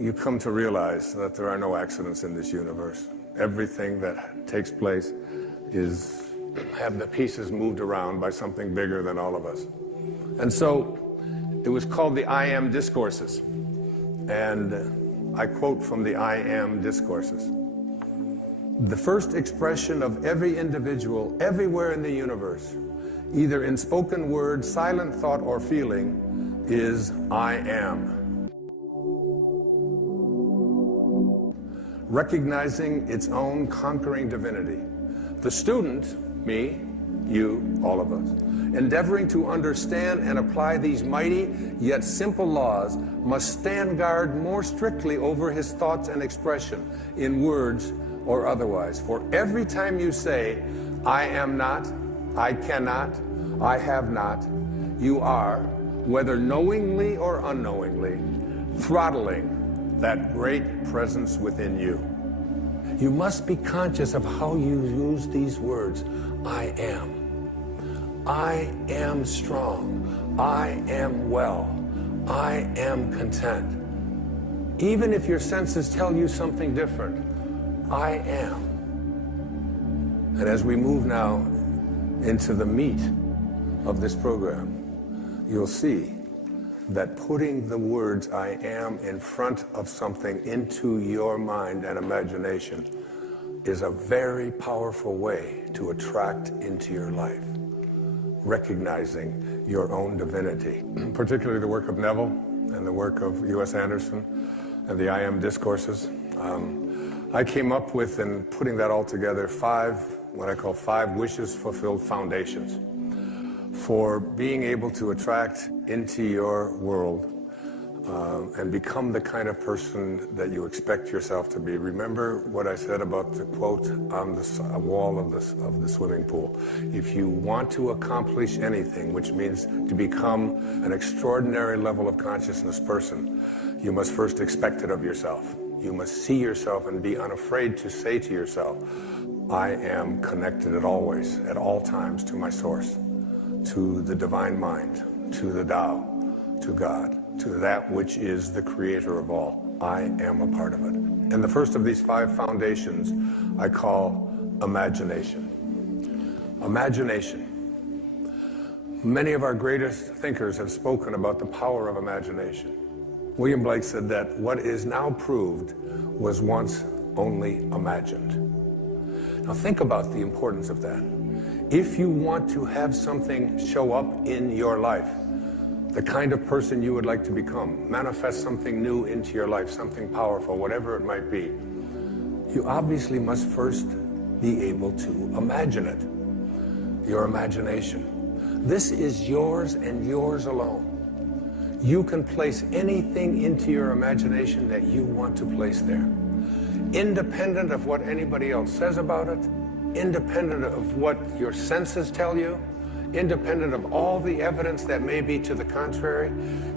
you come to realize that there are no accidents in this universe. Everything that takes place have the pieces moved around by something bigger than all of us. And so it was called the I Am Discourses. And I quote from the I Am Discourses. The first expression of every individual everywhere in the universe, either in spoken word, silent thought, or feeling, is I am. Recognizing its own conquering divinity. The student, me, you, all of us, endeavoring to understand and apply these mighty yet simple laws, must stand guard more strictly over his thoughts and expression, in words or otherwise. For every time you say, I am not, I cannot, I have not, you are, whether knowingly or unknowingly, throttling that great presence within you. You must be conscious of how you use these words. I am. I am strong. I am well. I am content. Even if your senses tell you something different, I am. And as we move now into the meat of this program, you'll see that putting the words I am in front of something into your mind and imagination is a very powerful way to attract into your life, recognizing your own divinity. Particularly the work of Neville and the work of U.S. Anderson and the I Am Discourses. I came up with, in putting that all together, what I call 5 wishes fulfilled foundations for being able to attract into your world and become the kind of person that you expect yourself to be. Remember what I said about the quote on the wall of the swimming pool. If you want to accomplish anything, which means to become an extraordinary level of consciousness person, you must first expect it of yourself. You must see yourself and be unafraid to say to yourself, I am connected at all times to my source, to the divine mind, to the Tao, to God, to that which is the creator of all. I am a part of it. And the first of these 5 foundations I call imagination. Imagination. Many of our greatest thinkers have spoken about the power of imagination. William Blake said that what is now proved was once only imagined. Now think about the importance of that. If you want to have something show up in your life, the kind of person you would like to become, manifest something new into your life, something powerful, whatever it might be, you obviously must first be able to imagine it. Your imagination. This is yours and yours alone. You can place anything into your imagination that you want to place there, independent of what anybody else says about it, independent of what your senses tell you, independent of all the evidence that may be to the contrary.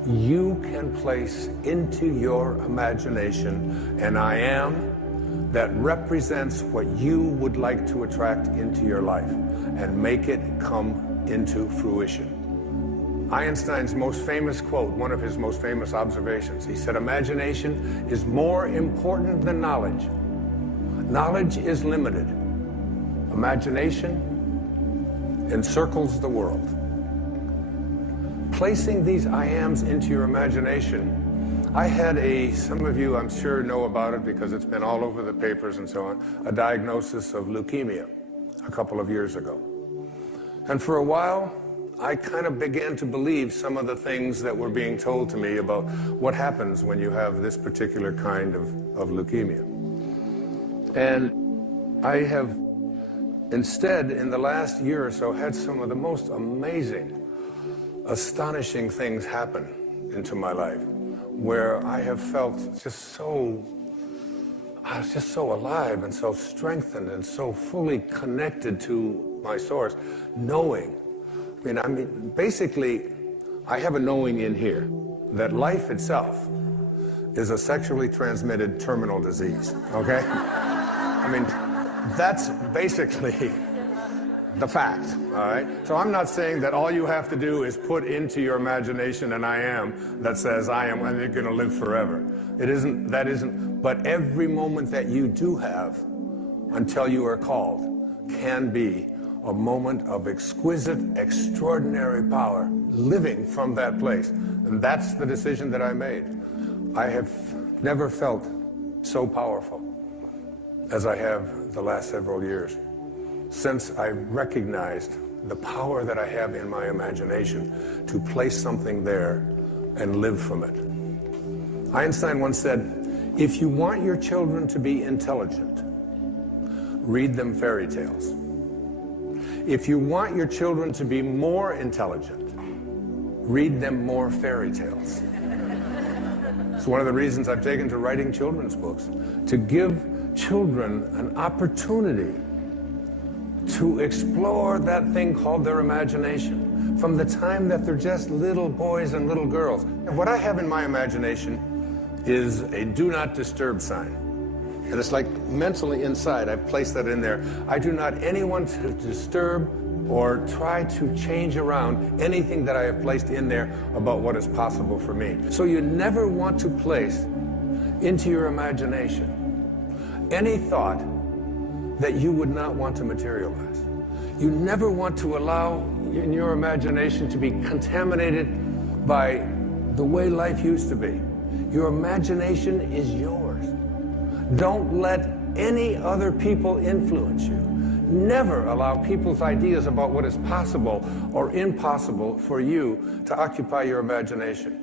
You can place into your imagination an I am that represents what you would like to attract into your life and make it come into fruition. Einstein's most famous quote, one of his most famous observations, he said, imagination is more important than knowledge. Knowledge is limited. Imagination encircles the world. Placing these I ams into your imagination, I had some of you I'm sure know about it because it's been all over the papers and so on, a diagnosis of leukemia a couple of years ago. And for a while, I kind of began to believe some of the things that were being told to me about what happens when you have this particular kind of leukemia. And I have instead, in the last year or so, had some of the most amazing, astonishing things happen into my life, where I have felt I was just so alive and so strengthened and so fully connected to my source, knowing. I mean, basically, I have a knowing in here that life itself is a sexually transmitted terminal disease, okay? I mean, that's basically the fact, all right? So I'm not saying that all you have to do is put into your imagination an I am that says I am and you're going to live forever. That isn't, but every moment that you do have until you are called can be a moment of exquisite, extraordinary power, living from that place. And that's the decision that I made. I have never felt so powerful as I have the last several years, since I recognized the power that I have in my imagination to place something there and live from it. Einstein once said, if you want your children to be intelligent, read them fairy tales. If you want your children to be more intelligent, read them more fairy tales. It's one of the reasons I've taken to writing children's books, to give children an opportunity to explore that thing called their imagination from the time that they're just little boys and little girls. And what I have in my imagination is a do not disturb sign. And it's like mentally inside, I've placed that in there. I do not anyone to disturb or try to change around anything that I have placed in there about what is possible for me. So you never want to place into your imagination any thought that you would not want to materialize. You never want to allow in your imagination to be contaminated by the way life used to be. Your imagination is yours. Don't let any other people influence you. Never allow people's ideas about what is possible or impossible for you to occupy your imagination.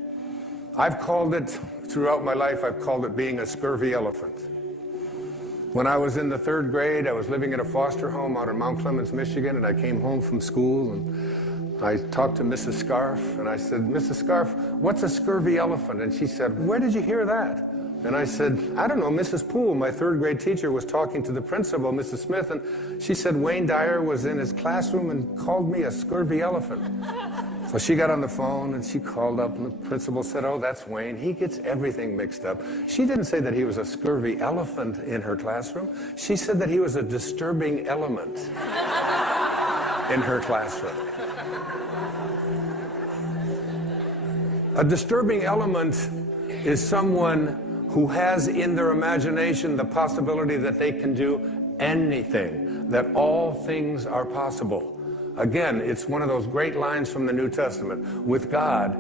I've called it, throughout my life, I've called it being a scurvy elephant. When I was in the 3rd grade, I was living in a foster home out in Mount Clemens, Michigan, and I came home from school and I talked to Mrs. Scarf and I said, Mrs. Scarf, what's a scurvy elephant? And she said, where did you hear that? And I said, I don't know, Mrs. Poole, my 3rd grade teacher, was talking to the principal, Mrs. Smith, and she said Wayne Dyer was in his classroom and called me a scurvy elephant. So she got on the phone and she called up and the principal said, oh, that's Wayne. He gets everything mixed up. She didn't say that he was a scurvy elephant in her classroom. She said that he was a disturbing element in her classroom. A disturbing element is someone who has in their imagination the possibility that they can do anything, that all things are possible. Again, it's one of those great lines from the New Testament. With God,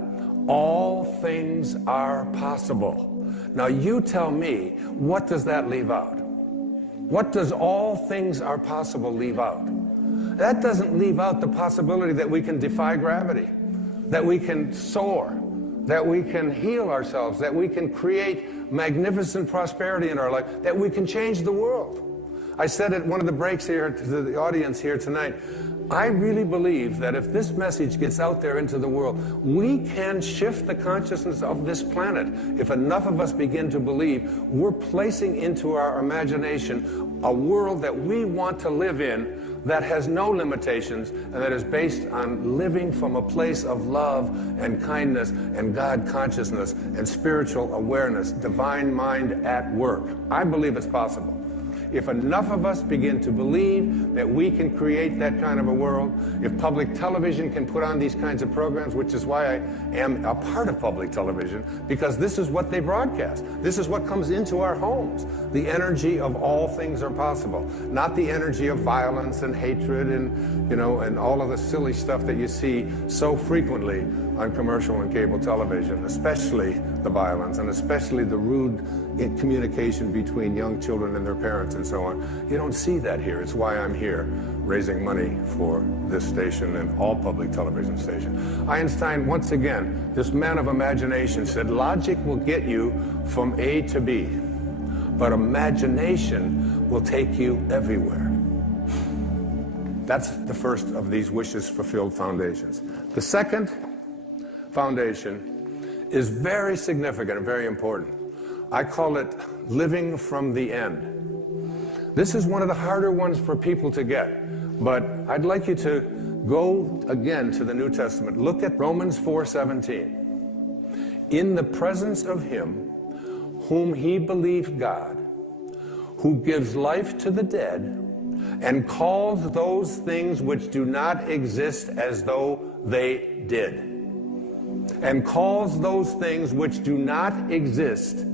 all things are possible. Now you tell me, what does that leave out? What does all things are possible leave out? That doesn't leave out the possibility that we can defy gravity, that we can soar, that we can heal ourselves, that we can create magnificent prosperity in our life, that we can change the world. I said at one of the breaks here to the audience here tonight, I really believe that if this message gets out there into the world, we can shift the consciousness of this planet. If enough of us begin to believe, we're placing into our imagination a world that we want to live in that has no limitations and that is based on living from a place of love and kindness and God consciousness and spiritual awareness, divine mind at work. I believe it's possible. If enough of us begin to believe that we can create that kind of a world, if public television can put on these kinds of programs, which is why I am a part of public television, because this is what they broadcast. This is what comes into our homes. The energy of all things are possible, not the energy of violence and hatred and, and all of the silly stuff that you see so frequently on commercial and cable television, especially the violence and especially the rude communication between young children and their parents and so on. You don't see that here. It's why I'm here, raising money for this station and all public television stations. Einstein, once again, this man of imagination, said logic will get you from A to B, but imagination will take you everywhere. That's the first of these wishes fulfilled foundations. The second foundation is very significant and very important. I call it living from the end. This is one of the harder ones for people to get, but I'd like you to go again to the New Testament. Look at Romans 4:17. In the presence of him whom he believed God, who gives life to the dead and calls those things which do not exist as though they did. And calls those things which do not exist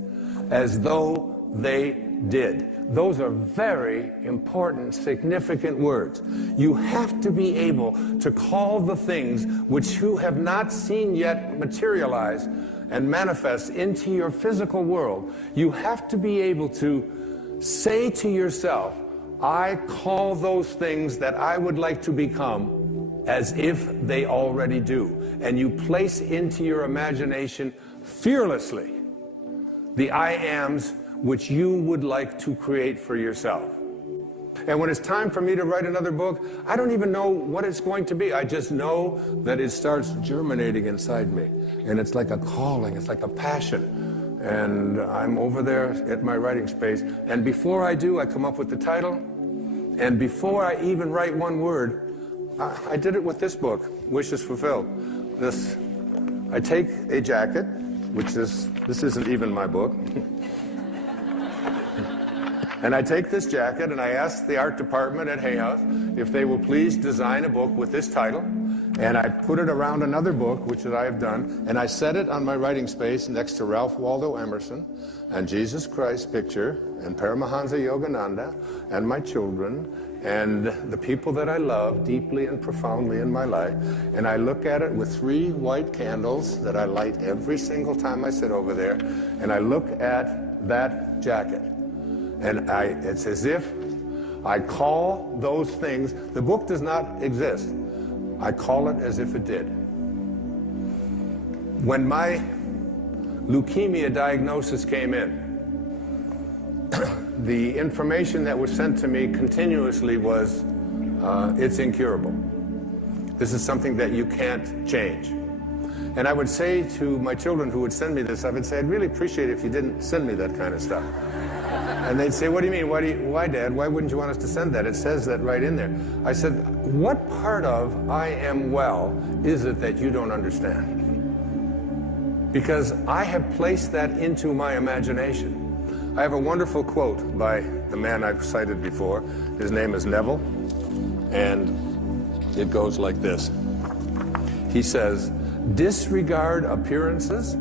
as though they did. Those are very important, significant words. You have to be able to call the things which you have not seen yet materialize and manifest into your physical world. You have to be able to say to yourself, I call those things that I would like to become as if they already do. And you place into your imagination fearlessly the I ams which you would like to create for yourself. And when it's time for me to write another book, I don't even know what it's going to be. I just know that it starts germinating inside me. And it's like a calling, it's like a passion. And I'm over there at my writing space. And before I do, I come up with the title. And before I even write one word, I did it with this book, Wishes Fulfilled. I take a jacket, this isn't even my book. And I take this jacket and I ask the art department at Hay House if they will please design a book with this title. And I put it around another book, which I have done, and I set it on my writing space next to Ralph Waldo Emerson and Jesus Christ picture and Paramahansa Yogananda and my children and the people that I love deeply and profoundly in my life. And I look at it with 3 white candles that I light every single time I sit over there. And I look at that jacket. And it's as if I call those things, the book does not exist. I call it as if it did. When my leukemia diagnosis came in, the information that was sent to me continuously was, it's incurable. This is something that you can't change. And I would say to my children who would send me this, I would say, I'd really appreciate it if you didn't send me that kind of stuff. And they'd say, what do you mean? Why, Dad? Why wouldn't you want us to send that? It says that right in there. I said, what part of I am well is it that you don't understand? Because I have placed that into my imagination. I have a wonderful quote by the man I've cited before. His name is Neville, and it goes like this. He says, disregard appearances,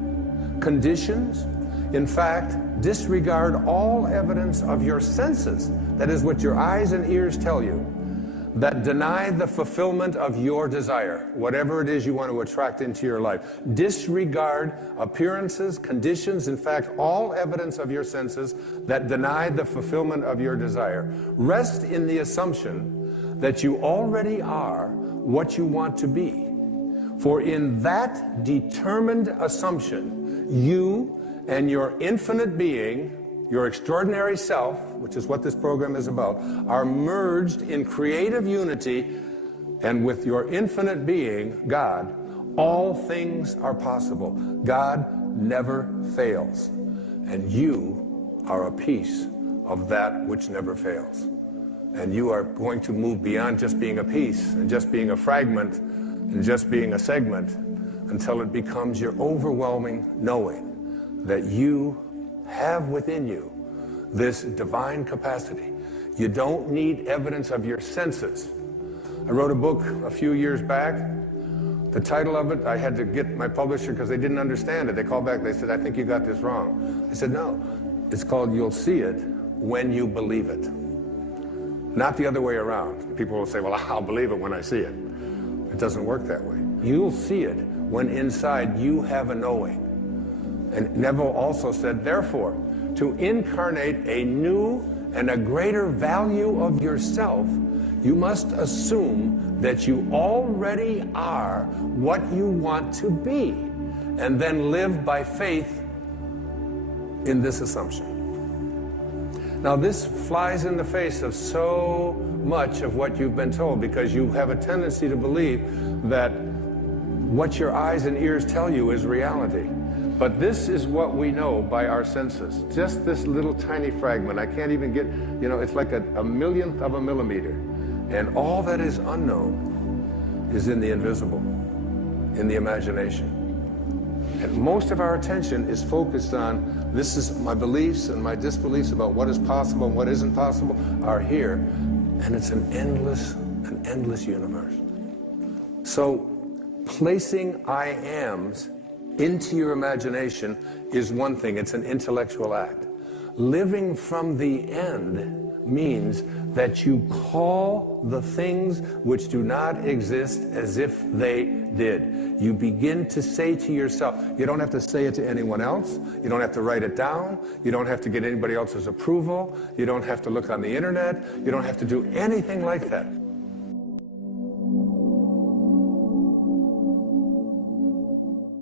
conditions, in fact, disregard all evidence of your senses, that is what your eyes and ears tell you, that deny the fulfillment of your desire, whatever it is you want to attract into your life. Disregard appearances, conditions, in fact, all evidence of your senses that deny the fulfillment of your desire. Rest in the assumption that you already are what you want to be. For in that determined assumption, you and your infinite being, your extraordinary self, which is what this program is about, are merged in creative unity, and with your infinite being, God, all things are possible. God never fails, and you are a piece of that which never fails. And you are going to move beyond just being a piece and just being a fragment and just being a segment until it becomes your overwhelming knowing that you have within you this divine capacity. You don't need evidence of your senses. I wrote a book a few years back. The title of it, I had to get my publisher because they didn't understand it. They called back, they said, I think you got this wrong. I said, no, it's called You'll See It When You Believe It. Not the other way around. People will say, well, I'll believe it when I see it. It doesn't work that way. You'll see it when inside you have a knowing. And Neville also said, therefore, to incarnate a new and a greater value of yourself, you must assume that you already are what you want to be, and then live by faith in this assumption. Now, this flies in the face of so much of what you've been told, because you have a tendency to believe that what your eyes and ears tell you is reality. But this is what we know by our senses. Just this little tiny fragment. I can't even get, it's like a millionth of a millimeter. And all that is unknown is in the invisible, in the imagination. And most of our attention is focused on, this is my beliefs and my disbeliefs about what is possible and what isn't possible are here. And it's an endless universe. So placing I ams into your imagination is one thing, it's an intellectual act. Living from the end means that you call the things which do not exist as if they did. You begin to say to yourself, you don't have to say it to anyone else, you don't have to write it down, you don't have to get anybody else's approval, you don't have to look on the internet, you don't have to do anything like that.